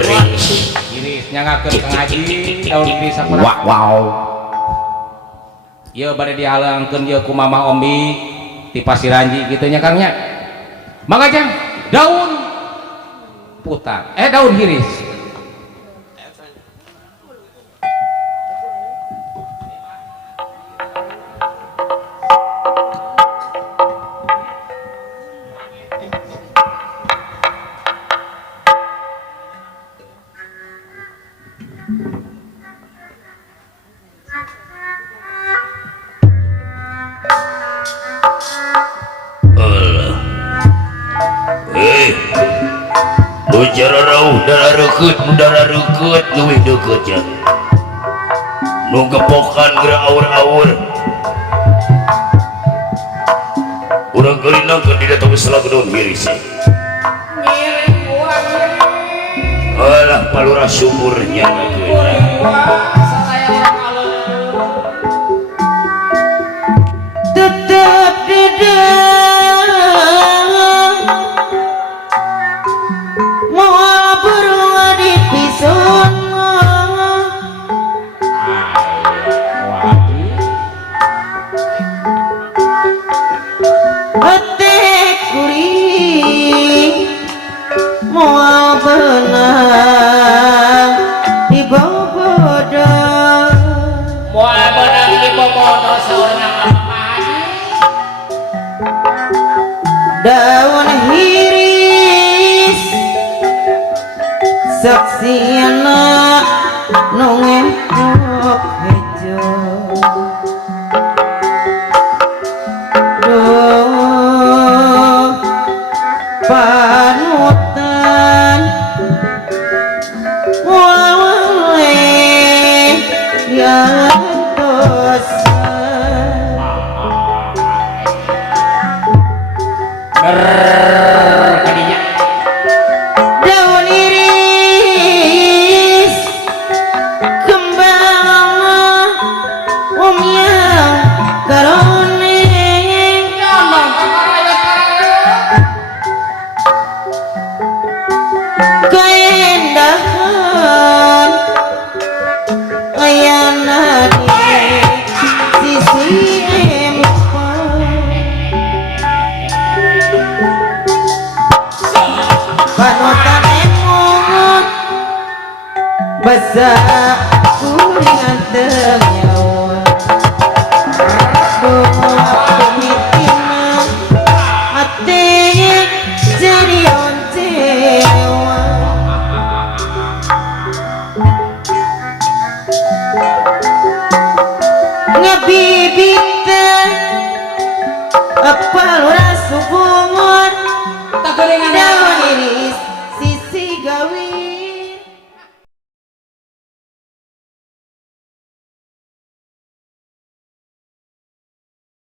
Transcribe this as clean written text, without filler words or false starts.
iris nyangakeun Kang Haji daun iris sakumaha wow ieu bade dihalangkeun ieu ku Mamah Ombi ti Pasiranji kitu nya Kang nya mangajang daun putar daun iris Cara rauh darah rukut luwih deket ya nu gepokan geura aur-aur urang geulina keur didatang salah daun iris alah palurah sumurnya tetap di daun hiris saksiana nungempok hejo duh panutan wawale yang daun iris kembang yang karone keindahan ayana di sisi panutan emut besar